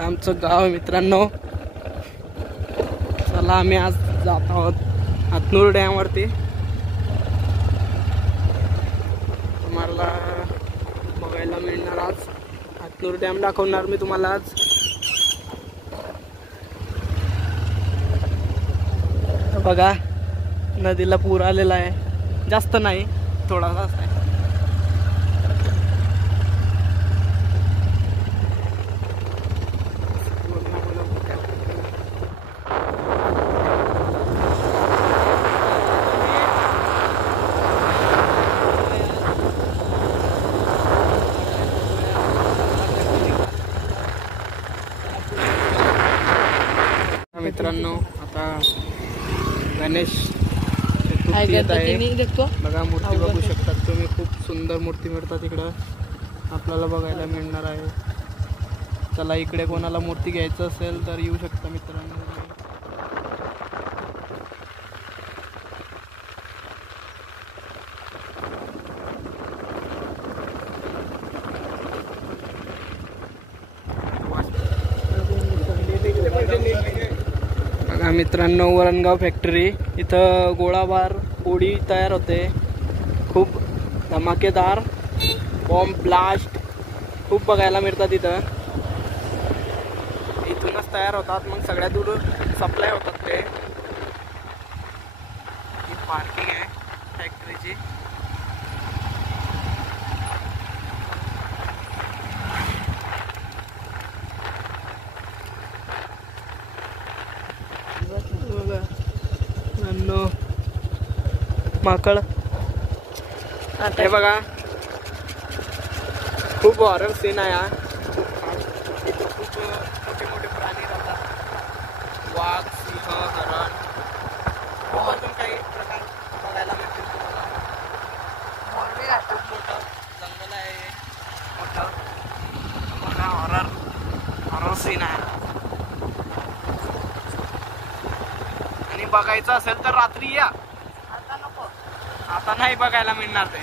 आमचं गाव मित्रांनो. चला आम्ही आज जात आहोत हातनूर डॅम वरती. तुम्हाला बघायला मिळणार आज हातनूर डॅम दाखवणार मी तुम्हाला आज. बघा नदीला पूर आलेला आहे, जास्त नाही थोडासाच आहे. मित्रांनो आता गणेश चतुर्थी येत आहे. बघा मूर्ती बघू शकतात तुम्ही, खूप सुंदर मूर्ती मिळतात इकडं आपल्याला बघायला मिळणार आहे. चला इकडे कोणाला मूर्ती घ्यायचं असेल तर येऊ शकता मित्रांनो. बघा मित्रांनो वरणगाव फॅक्टरी, इथं गोळाबार पोळी तयार होते. खूप धमाकेदार बॉम्ब ब्लास्ट खूप बघायला मिळतात इथं. इथूनच तयार होतात, मग सगळ्या दूर सप्लाय होतात ते. ही पार्किंग आहे फॅक्टरीची. माकड हे बघा, खूप हॉरर सीन आहे हा. खूप मोठे मोठे प्राणी राहतात, वाघ, सिंह, हरण, अजून काही प्रकार बघायला मिळतील. खूप मोठं जंगल आहे, मोठं बघा. हॉरर सीन आहे. आणि बघायचं असेल तर रात्री या, आता नाही बघायला मिळणार ते.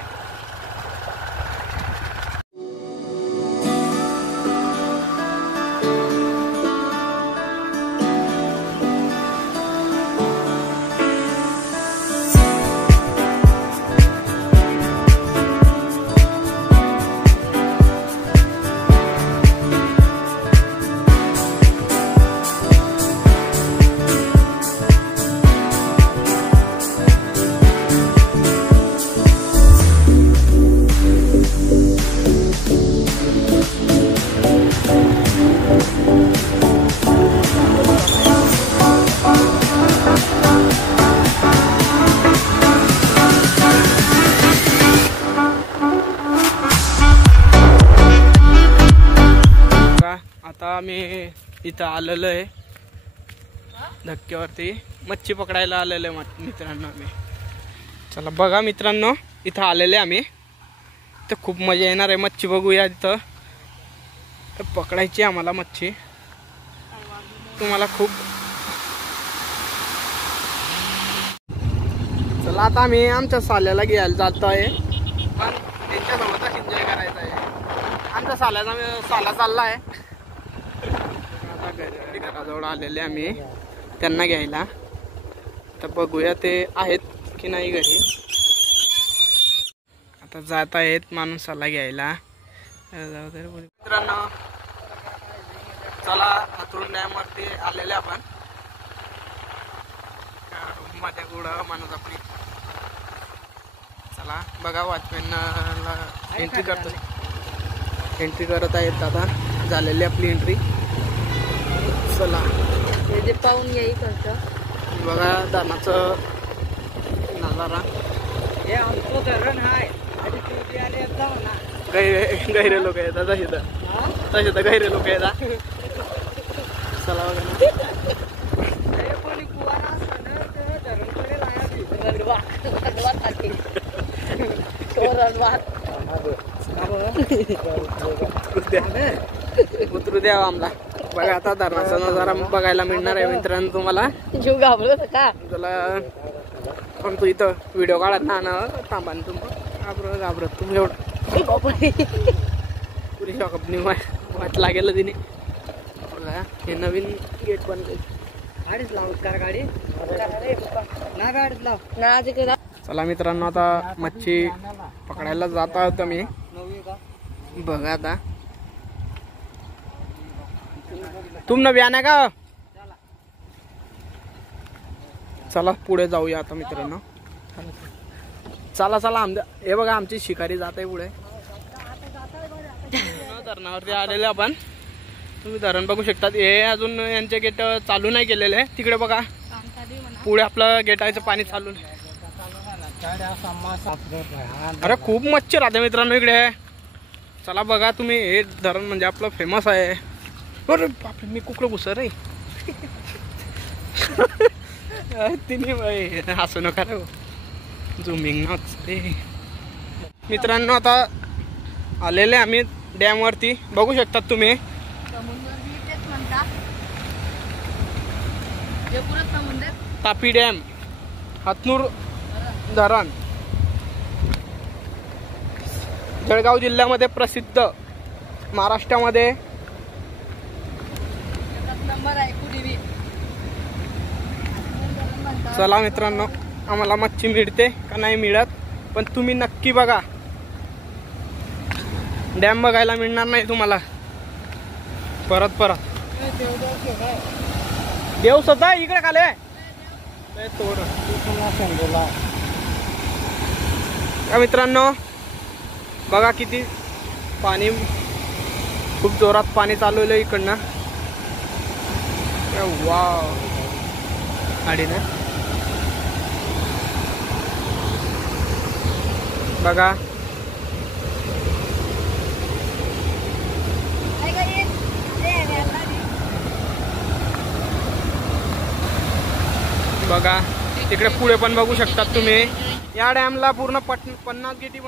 आता आम्ही इथं आलेलो आहे धक्क्यावरती, मच्छी पकडायला आलेलो आहे मित्रांनो आम्ही. चला बघा मित्रांनो, इथं आलेले आम्ही, तर खूप मजा येणार आहे. मच्छी बघूया इथं, तर पकडायची आम्हाला मच्छी. तुम्हाला खूप चला आता आम्ही आमच्या साल्याला घ्यायला जातो आहे, पण त्यांच्यासोबतच एन्जॉय करायचा आहे. आमच्या साला चालला आहे. घराजवळ आलेले आम्ही त्यांना घ्यायला, तर बघूया ते आहेत की नाही घरी. आता जात आहेत माणसाला घ्यायला. मित्रांनो चला हातूर डॅम वरती आलेले आपण. मध्ये गुडा माणूस आपली. चला बघा वॉचमॅनला एंट्री करत आहेत. आता झालेली आपली एंट्री. चला पाहून याई करत बघा धानाचं नजारा. गैरे लोक येतात तसे तर गैरे लोक येतात. चला बघा उतरू द्या आम्हाला. बघा आता धरणाचा नजारा बघायला मिळणार आहे मित्रांनो तुम्हाला. जीव घाबरत का चला पण तू इथं व्हिडिओ काढत ना थांबा ना. तुम्ही घाबरत तुम्ही एवढं पुरी शॉकअपनी वाट लागेल तिने. बघा हे नवीन गेट बनले. गाडीच लाव गाडी ना गाडीच लाव ना तिकडे. चला मित्रांनो आता मच्छी पकडायला जात आहोत मी. बघा आता तुम भी आना का. चला पुढे जाऊया आता मित्रांनो. चला चला हे बघा आमची शिकारी जात आहे पुढे. धरणावरती आलेले आपण. तुम्ही धरण बघू शकता. हे अजून यांचे गेट चालू नाही केलेले. तिकडे बघा पुढे आपलं गेटाचं पाणी चालू नाही. अरे खूप मच्छी राहते मित्रांनो इकडे. चला बघा तुम्ही हे धरण म्हणजे आपलं फेमस आहे. अरे बापरे मी कुकडं घुसर रे. तिने हसू नका रे. झुमिंग नसते. मित्रांनो आता आलेले आम्ही डॅम वरती. बघू शकतात तुम्ही. तापी डॅम हातनूर धरण जळगाव जिल्ह्यामध्ये प्रसिद्ध. महाराष्ट्रामध्ये चला मित्रांनो आम्हाला मच्छी मिळते का नाही मिळत पण तुम्ही नक्की बघा. डॅम बघायला मिळणार नाही तुम्हाला परत परत. देव स्वतः इकडे खाले तोड का मित्रांनो. बघा किती पाणी खूप जोरात पाणी चालू आहे इकडनं. वाव गाडी ना बघा. बघा तिकडे पुढे पण बघू शकतात तुम्ही. या डॅमला पूर्ण 50 गेटी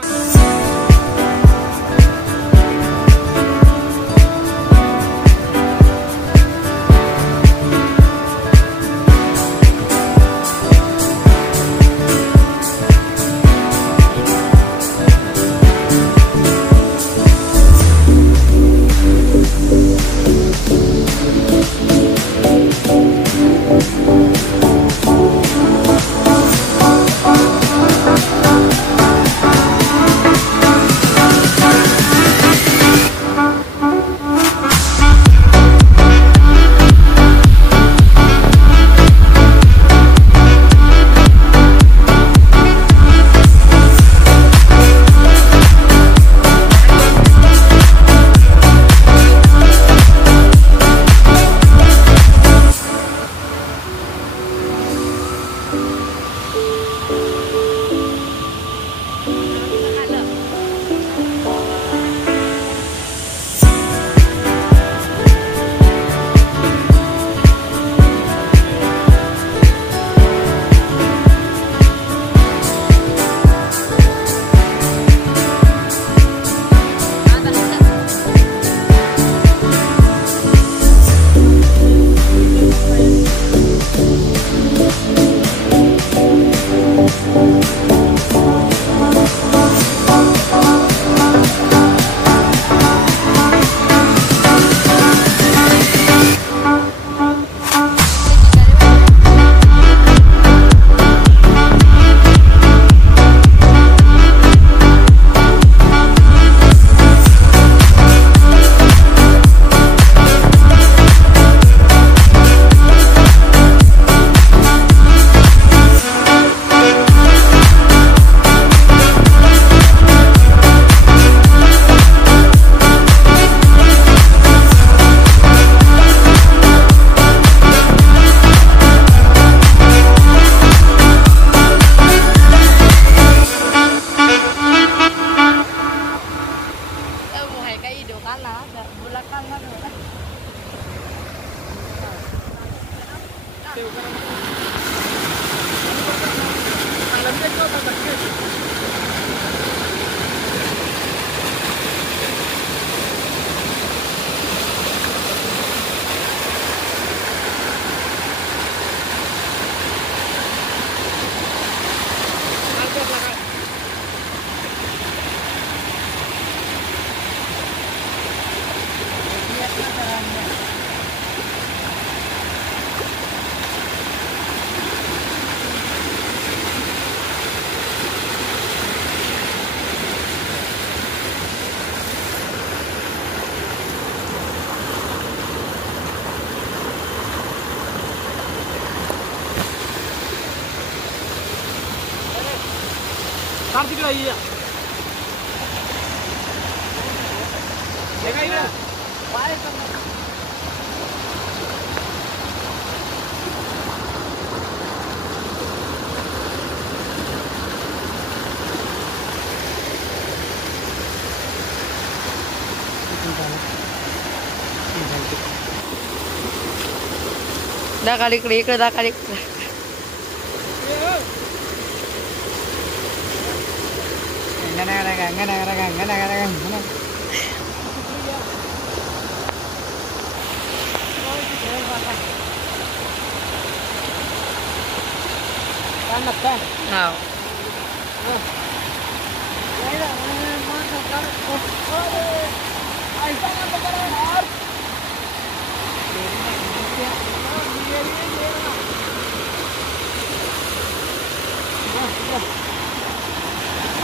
दाखल इकडे इकडे दाखल इकडे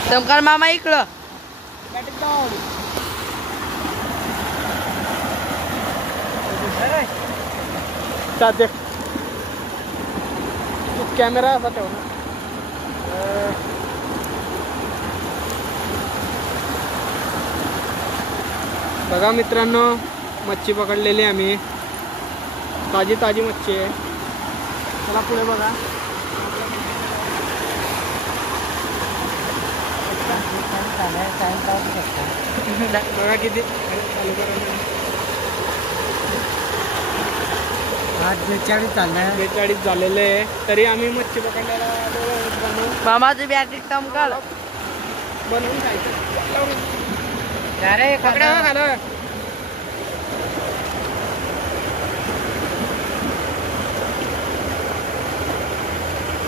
चमकार मामा इकडं कॅमेरा असा ठेव ना. बघा मित्रांनो, मच्छी पकडलेली आम्ही, ताजी ताजी मच्छी आहे. चला पुढे बघा. बघा किती चालू करा. 42 झालेले आहे, तरी आम्ही मच्छी पकडल्याला मामाची बॅटरी कम काढ बनवून खायचं. पकडा खालं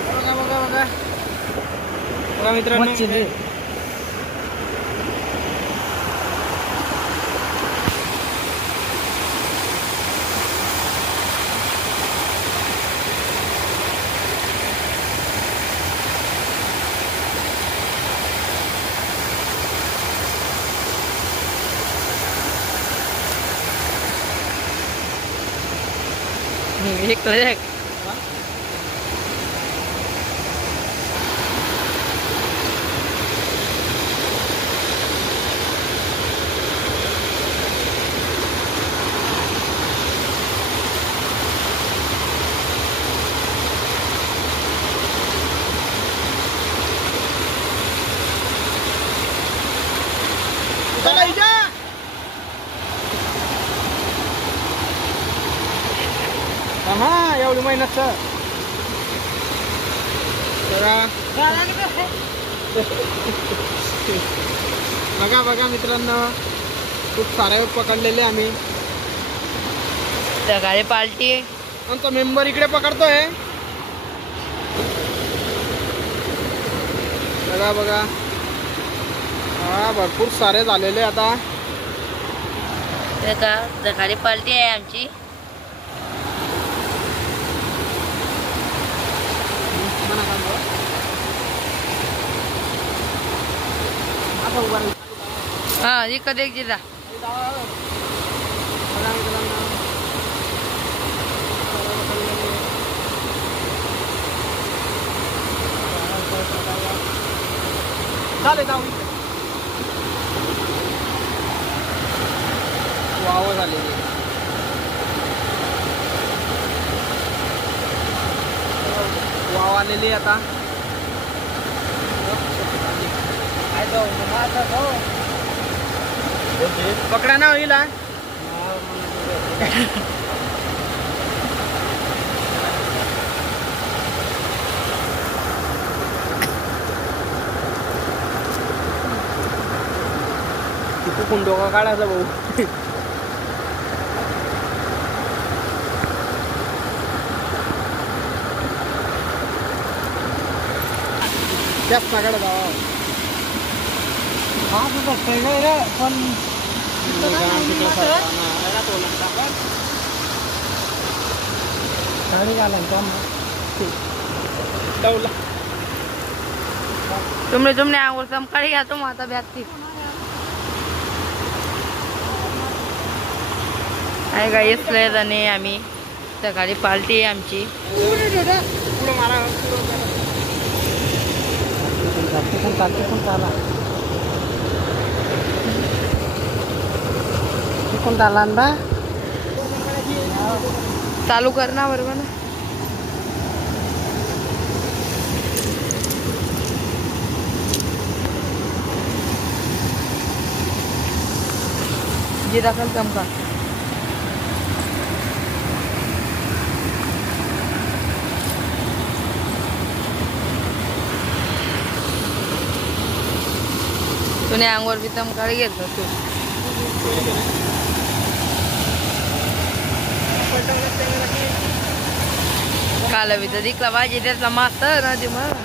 बघा बघा बघा बघा मित्रांनो. एक हा एवढी मेहनत बघा बघा मित्रांनो, खूप सारे पकडलेले आम्ही. सकाळी पार्टी आमचा मेंबर इकडे पकडतोय. बघा बघा, हा भरपूर सारे झालेले. आता सकाळी पार्टी आहे आमची. हा इकडे एक जिल्हा वाव झालेली. वाव आलेली आता. पकडा ना होईल. तू कुंडोका काढायचा भाऊ. जास्त काढा जावा. हा तुझं रे पण तुमने आंघोळ समकाळी घ्या तो आता बॅगची आहे का. येसले जाणे आम्ही सकाळी पार्टी आहे आमची. चालू कर ना बरोबर ना. जे दाखल चमका तुने अंगवर भी चमका घेतलं तू. काल भी तर दिखला पाहिजे त्यातला मास्तर ना ते मग.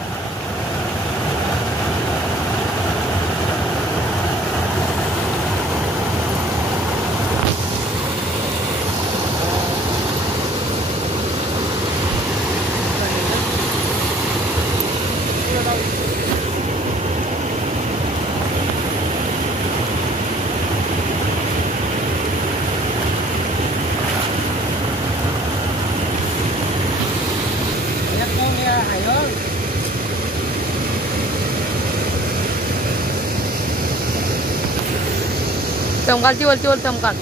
चमकाल चिवल चमकाल.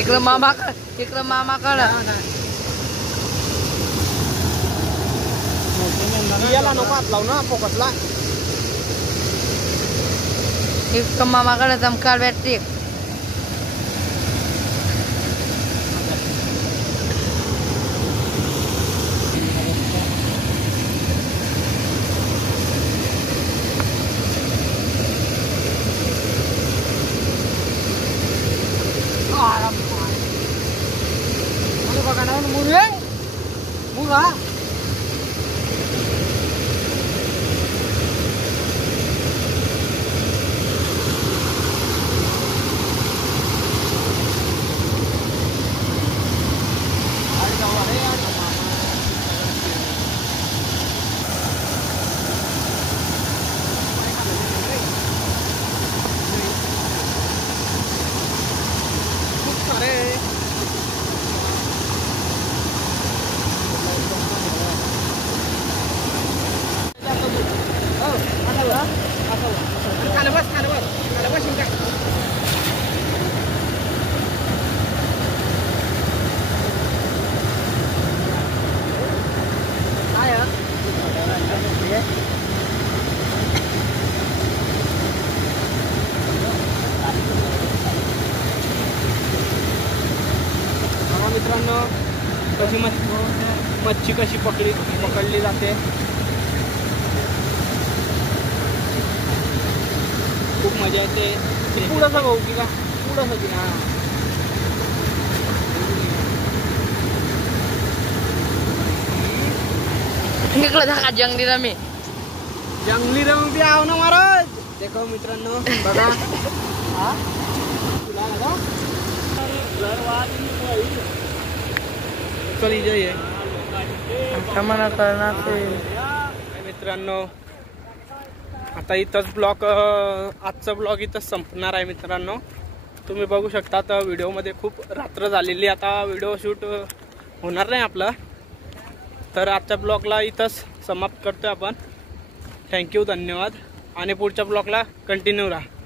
इकडं मामाकडं याला नको हात लावू ना फोकसला. इकडं मामाकडं चमकाल भेटते. मित्रांनो कशी मच्छी कशी पकडली जाते. खूप मजा येते. पुढंसं भाऊ की का पुढंसं की ना इकडं झाका जंगली रमी बी आव ना महाराज. देखो मित्रांनो बघा चल जाइए मित्रांनो. आता इथंच ब्लॉग आजचा ब्लॉग इथंच संपणार आहे मित्रांनो. तुम्ही बघू शकता आता व्हिडिओमध्ये खूप रात्र झालेली. आता व्हिडिओ शूट होणार नाही आपला. तर आजच्या ब्लॉगला इथंच समाप्त करतोय आपण. थँक्यू धन्यवाद आणि पुढच्या ब्लॉगला कंटिन्यू राहा.